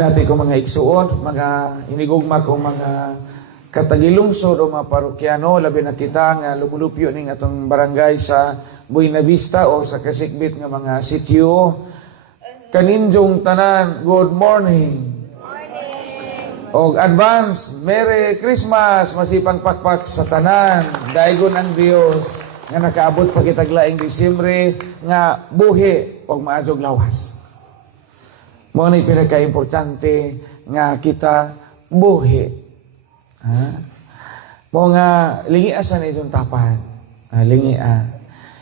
Dati ko mga igsuon, mga hinigugma kong mga katagilungsod o mga parokyano, labi na kita nga lumulupyo ning atong barangay sa Buena Vista o sa kasikbit nga mga sityo. Kaninjong tanan, good morning. O advance, Merry Christmas, masipang pakpak sa tanan. Daigon ang Dios nga nakaabot pa kitag laing Disyembre nga buhi o maadjog lawas. Mo ni pinaka-importante nga kita buhi. Ha? Mo nga lingia sa itong tapan. Lingia.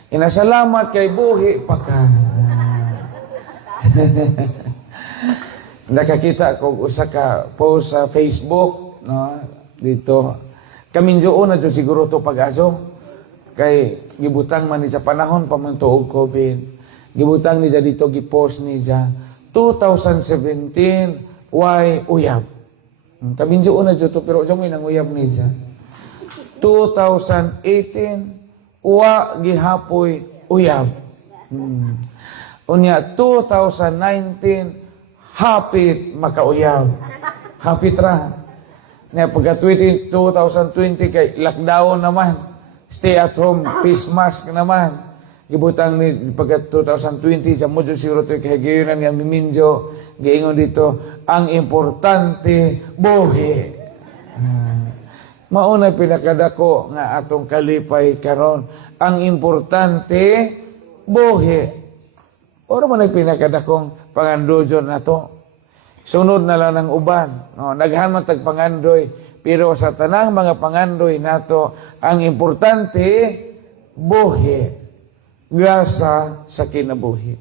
Inasalamat kay buhi pa ka. Nakakita ko usa ka post sa Facebook, no? Dito. Kaminjoon na dyan siguro to pag-aso. Kay gibutang man ni sa panahon pamantuog COVID. Gibutang ni dito gipost ni 2017, why uyab? Kaminjoon na dito, pero dyan may nanguyab ni siya. 2018, wa gihapoy uyab. Unya, 2019, hapit makauyab. Hapit ra. Nga pagka 2020 kay lockdown naman. Stay at home, face mask naman. Gibutang ni pagka 2020 sa modyo siguro ito kay gayonan nga miminjo gaingon dito ang importante buhi. Mauna pinakadako nga atong kalipay karon ang importante buhi. Oro man ay pinakadakong pangandojon nato. Sunod na lang ng uban, no, naghan man tag pangandoy pero sa tanang mga pangandoy nato ang importante buhi. Grasa sa kinabuhi.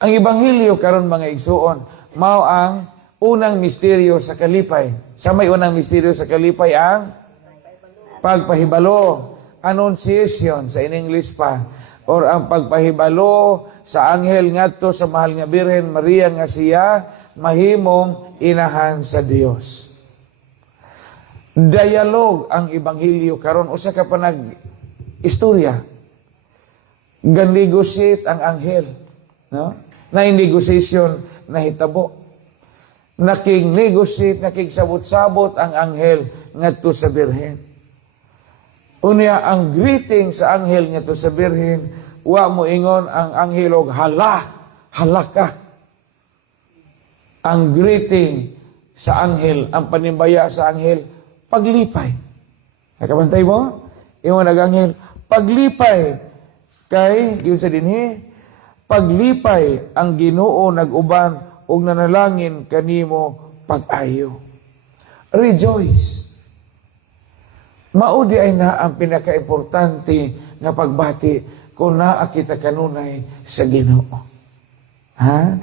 Ang Ebanghelyo karon mga igsuon, mao ang unang misteryo sa kalipay. Sa may unang misteryo sa kalipay ang pagpahibalo, annunciation sa in English pa, or ang pagpahibalo sa anghel ngadto sa mahal nga Birhen Maria nga siya mahimong inahan sa Dios. Dialog ang Ebanghelyo karon usa ka pa nag-istorya. Gan-negotiate ang anghel. No? Na negotiation na hitabo. Naking-negotiate, nakigsabot-sabot ang anghel ngadto sa Birhen. Unya, ang greeting sa anghel ngadto sa Birhen, wa mo ingon ang anghel og hala ka. Ang greeting sa anghel, ang panimbaya sa anghel, paglipay. Nakabantay mo? Ingon nag-anghel, paglipay. Kay, yun sa dinhi, paglipay ang Ginoo nag-uban og nanalangin kanimo pag-ayo. Rejoice. Maudi ay na ang pinaka-importante nga pagbati kung naa kita kanunay sa Ginoo. Ha?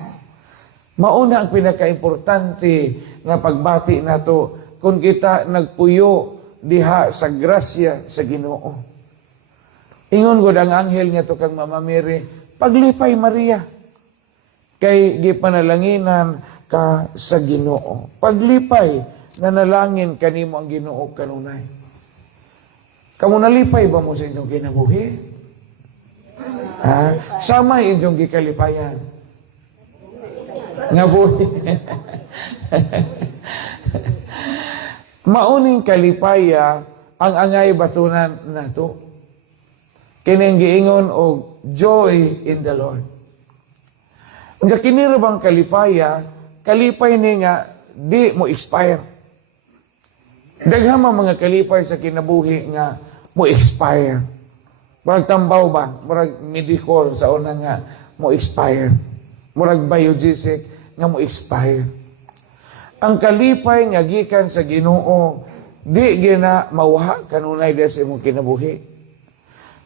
Mauna ang pinaka-importante nga pagbati nato kung kita nagpuyo diha sa grasya sa Ginoo. Ingon gud ang anghel nga to kang Mama Mary, paglipay Maria. Kay gipanalanginan ka sa Ginoo. Paglipay, nanalangin kanimo ang Ginoo kanunay. Kamo nalipay ba mo sa inyong kinabuhi? Ha? Sama inyong gikalipayan. Nga buhi. Mauning kalipaya ang angay batunan nato. Kining giingon og joy in the Lord. Ang kinira bang kalipaya, kalipay ni nga di mo expire. Daghang mga kalipay sa kinabuhi nga mo expire. Murag tambaw ba? Murag medical sa una nga mo expire. Murag biogesic nga mo expire. Ang kalipay nga gikan sa Ginoo di gina mawha kanunay sa imong kinabuhi.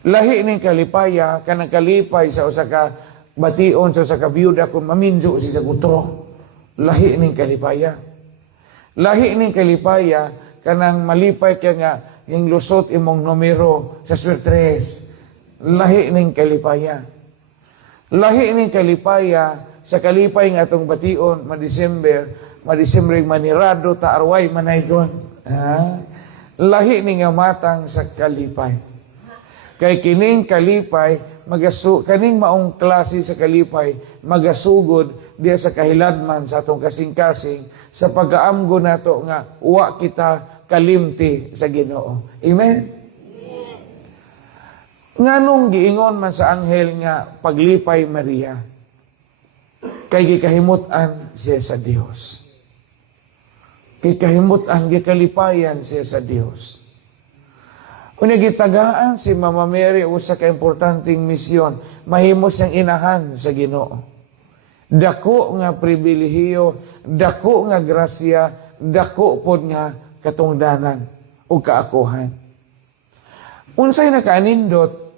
Lahi ning kalipaya, kanang kalipay sa usa ka bation sa usa ka byuda kung maminjo siya sa kutro. Lahi ning kalipaya. Lahi ning kalipaya, kanang malipay kaya nga yung lusot imong numero sa swertres. Lahi ning kalipaya. Lahi ning kalipaya, sa kalipay nga atong bation, Madisyembre manirado, ta arway manaygon. Lahi ning matang sa kalipay. Kay kining kalipay, kaning maong klase sa kalipay, magasugod diya sa kahiladman sa atong kasing-kasing sa pag-aamgo nato nga wa kita kalimti sa Ginoo. Amen? Nganong giingon man sa anghel nga paglipay Maria, kay gikahimutan siya sa Dios. Gikahimutan, gikalipayan siya sa Dios. Kung nagitagaan si Mama Mary usa ka importanteng misyon, mahimo siyang inahan sa Ginoo. Dako nga pribilehiyo, dako nga grasya, dako pod nga katungdanan o kaakuhan. Unsay nakaanindot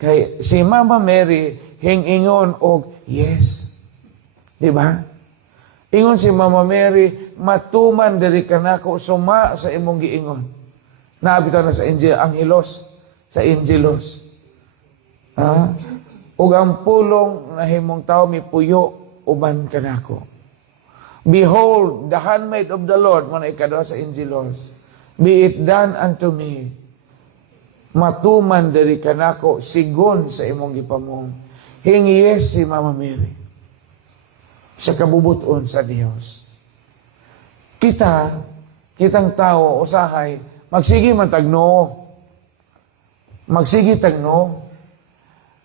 kay si Mama Mary hingingon og yes. Di ba? Ingon si Mama Mary, matuman diri kanako suma sa imong giingon. Naabitaw na sa Angelos, sa Angelos. Ug ang pulong na himong tao mipuyo uban kanako. Behold, the handmaid of the Lord, muna ikadwa sa Angelos. Be it done unto me. Matuman diri kanako sigon sa imong gipamong. Hingiyes si Mama Mary sa kabubuton sa Dios. Kitang tao usahay magsigi man tagno. Magsigi tagno.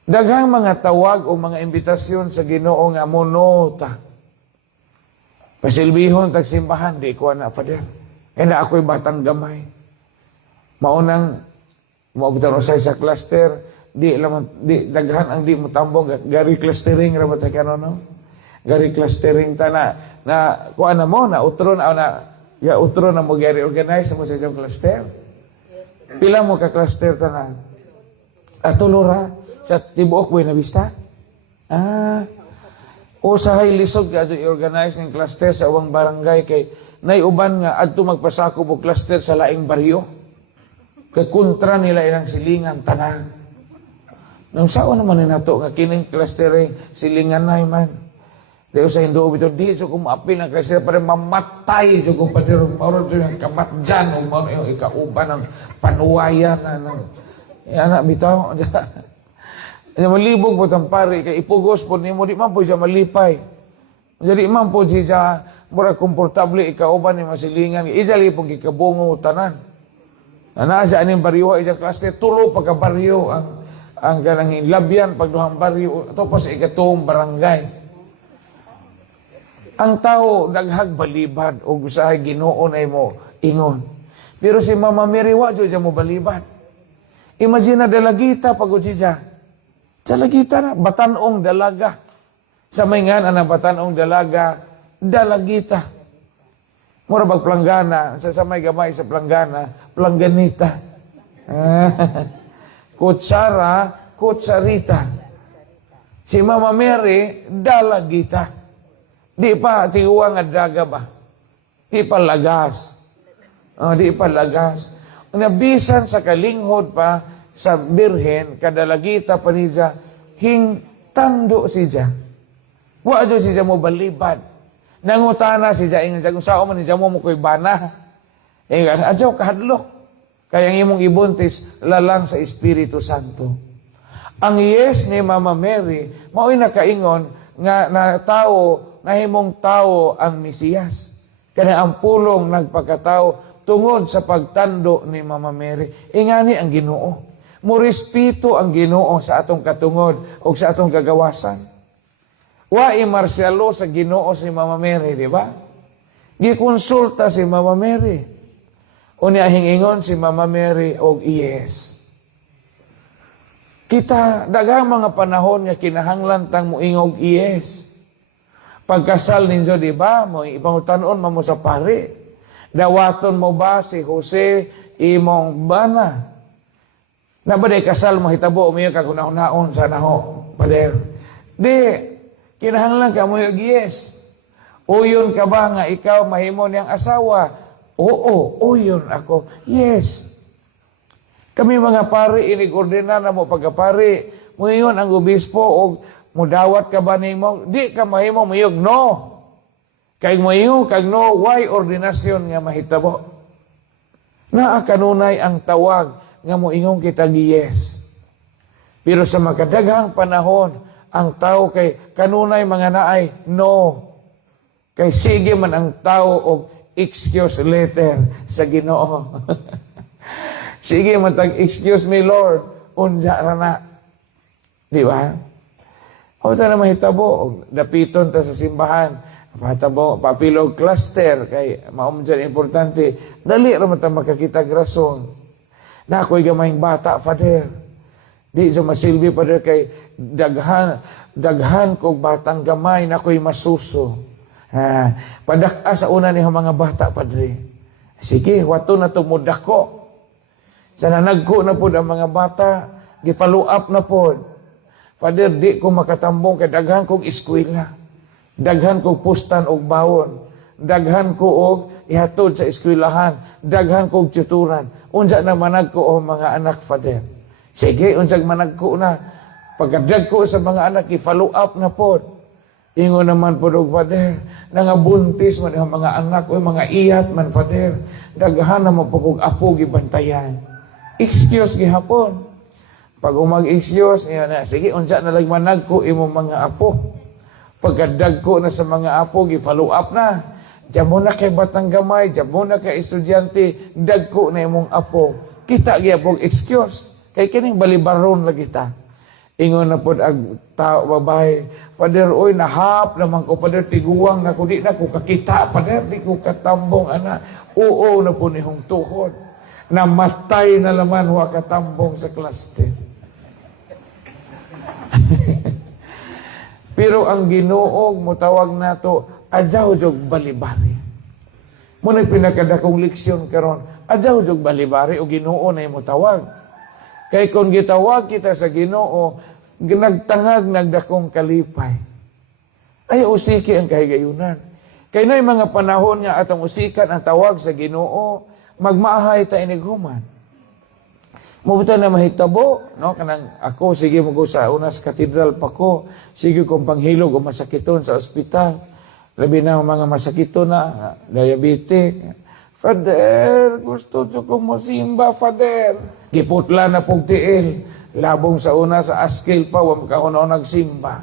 Daghang mga tawag o mga imbitasyon sa Ginoo nga monota. Pasilbihon tagsimbahan di ko na Father. Kaya ako'y batang gamay. Maunang maugtan usay sa cluster, di daghan ang di mo tambong gari clustering ra ba ta kano no? Gari clustering ta na kuan na mo na utron utron na mo gari organize mo sa inyong cluster. Pila mo ka cluster tanan? Atulura sa tibuok Buena Vista. Usahay lisod ka i-organize ng cluster sa uwang barangay kay nay uban nga adto magpasako og cluster sa laing baryo. Kay kontra nila ilang silingan tanan. Nung saan naman nato nga kining clustering silingan na man. Deo sa Hindu bito di so kumapil ng cluster para mamatay so kung padirong mauron so yung kamatjan o mauron yung ikauban ng panuwayan ng anak bitaw. Malibog po ang pari kay ipugos po nimo di man po siya malipay. Jadi man po siya mura komportable ikauban ni masilingan ijali po gikabungo tanan. Sa aning baryo isang cluster, tulo pagka-baryo ang ganang labyan, pagduhang baryo, ito pa sa ikatong barangay. Ang tao, daghag balibad, o gusahay Ginoo na mo, ingon. Pero si Mama Mary, wadyo siya mo balibad. Imagine na dalagita, pagod siya. Dalagita na, batanong dalaga. Sa may nga na batanong dalaga, dalagita. Mura bag planggana, sa may gamay sa planggana, plangganita. Kutsara, kutsarita. Si Mama Mary, dalagita. Di pa tiguwa nga daga ba? Di pa lagas. Di pa lagas. Nabisan sa kalinghod pa sa birhen, kadalagita pa niya, hingtando siya. Wadyo siya mo balibad. Nangutana siya, kung saan man niya mo ko'y bana. Adyo, kahadlok. Kaya ang imong ibuntis, lalang sa Espiritu Santo. Ang yes ni Mama Mary, mao'y nakaingon, nga na tao, nahimong tao ang Mesiyas. Kaya ang pulong nagpagkatao, tungod sa pagtando ni Mama Mary, ingani ang Ginoo. Murespeto ang Ginoo sa atong katungod o sa atong kagawasan. Wa imarsyalo sa Ginoo si Mama Mary, di ba? Gikonsulta si Mama Mary. Unya hingingon si Mama Mary og yes. Kita daghang mga panahon nga kinahanglan tang moingog yes. Pagkasal ninyo, di ba? Mo ipangutanon mo sa pari. Dawaton mo ba si Jose imong bana? Na ba day kasal mo hitabo umiyo kag hunahon sa naho, pader. Di kinahanglan ka mo yung yes. Uyon ka ba nga ikaw mahimo niyang asawa? Oo, uyon ako. Yes. Kami mga pari, inig-ordina na mo pagkapari. Ngayon ang obispo o mudawat ka ba nimo? Di ka mahimo mayog no. Kay mayo kag no, why ordinasyon nga mahitabo? Naa kanunay ang tawag nga moingong kita yes. Pero sa makadaghang panahon, ang tao kay kanunay mga naay no. Kay sige man ang tao og excuse letter sa Ginoo. Sige man tag excuse me Lord, unja ra na. Di ba? O ta na mahitabo og dapiton ta sa simbahan. Mahitabo papilog cluster kay mao man dyan importante. Dali ra man ta makakita rason. Na ako'y gamayng bata, Father. Di sa masilbi, Father, kay daghan kog batang gamay na ako'y masuso. Padaka sa una niya mga bata, Padre. Sige, wato na tumudak ko. Sa nanagko na po ang mga bata, gipalo up na po. Father, di ko makatambong kay daghan kog eskwela. Daghan kog pustan og bawon. Daghan ko og ihatod sa eskwelahan. Daghan kog tuturan. Unsa na manag ko o mga anak, Father. Sige, unsag manag ko na. Pagkadag ko sa mga anak, i-follow up na po. Ingo naman po, Father, nangabuntis man ang mga anak o mga iyat man, Father. Daghan na mapagog apo gibantayan. Excuse gihapon. Pag umag-excuse, sige, unsa na lang manag ko imo mga apo. Pagkadag ko na sa mga apo, gi-follow up na. Diyan mo na kay batang gamay, diyan mo na kay estudyante, dagko na imong apo. Kita gyapong excuse. Kay kining balibaron lagi ta. Ingon na pod ag tao babae, Father, oy nahap naman ko, Father, tiguwang na ko, di na ko kakita, Father, di ko katambong, ana. Oo na po nihong tuhod. Namatay na naman wa katambong sa klaste. Pero ang Ginoo mutawag nato adyaw jog balibari. Muna pinakadakong leksyon karon, adyaw jog balibari o Ginoo na imo tawag. Kay kung gitawag kita sa Ginoo, nagtangag nagdakong kalipay. Ay usiki ang kahigayunan. Kay nay mga panahon nga atong usikan ang tawag sa Ginoo, magmaahay ta inighuman. Mabuta na mahitabo, no? Kanang ako, sige mo ko sa unas katedral pa ko, sige kong panghilog o masakiton sa ospital. Labi na mga masakito na, diabetic. Father, gusto ko mosimba, Father. Giputla na pong tiil. Labong sa una sa askil pa, wam ka uno nagsimba.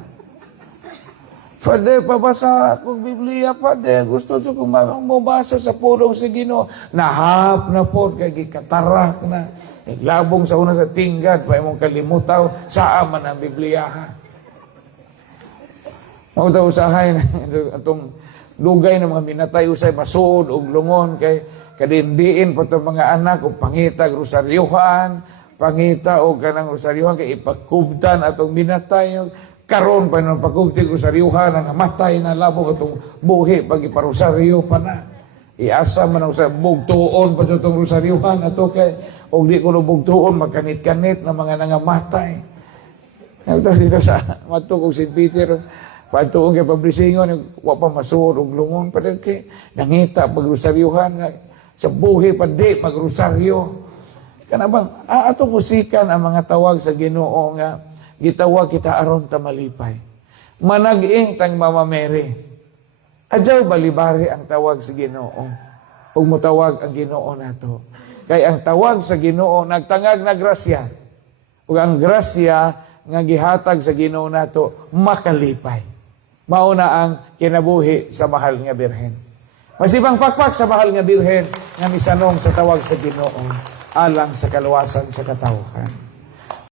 Father, pabasa akong Biblia, Father. Gusto ko mabasa sa pulong sa Ginoo. Nahap na po, kay gikatarak na. Labong sa una sa tinggad, pa imong kalimutaw, saan man ang Biblia ha. Mao daw usahay atong dugay ng mga minatay usay masuod og lungon kay kadindiin pa itong mga anak o pangita rosaryuhan, pangita o kanang rosaryuhan kay ipagkubtan atong minatay karon pa nang pagkubti rosaryuhan ang namatay na labong atong buhi pag iparosaryo pa na. Iasa man sa bugtuon pa sa itong rosaryuhan ato kay og di ko bugtuon magkanit-kanit na mga nangamatay. Dito sa matugog St. Peter patuong kay pablisingon, wa pa masuod og lungon pa kay nangita pagrusaryuhan sa buhi pa di magrosaryo. Kana bang ato musikan ang mga tawag sa Ginoo nga gitawag kita aron ta malipay. Manag-ing tang Mama Mary. Adyaw balibari ang tawag sa Ginoo. Ug motawag ang Ginoo nato. Kay ang tawag sa Ginoo nagtangag na grasya. Ug ang grasya nga gihatag sa Ginoo nato makalipay. Mao na ang kinabuhi sa mahal nga Birhen. Masibang pakpak sa mahal nga Birhen nga misanong sa tawag sa Ginoo alang sa kaluwasan sa katawhan.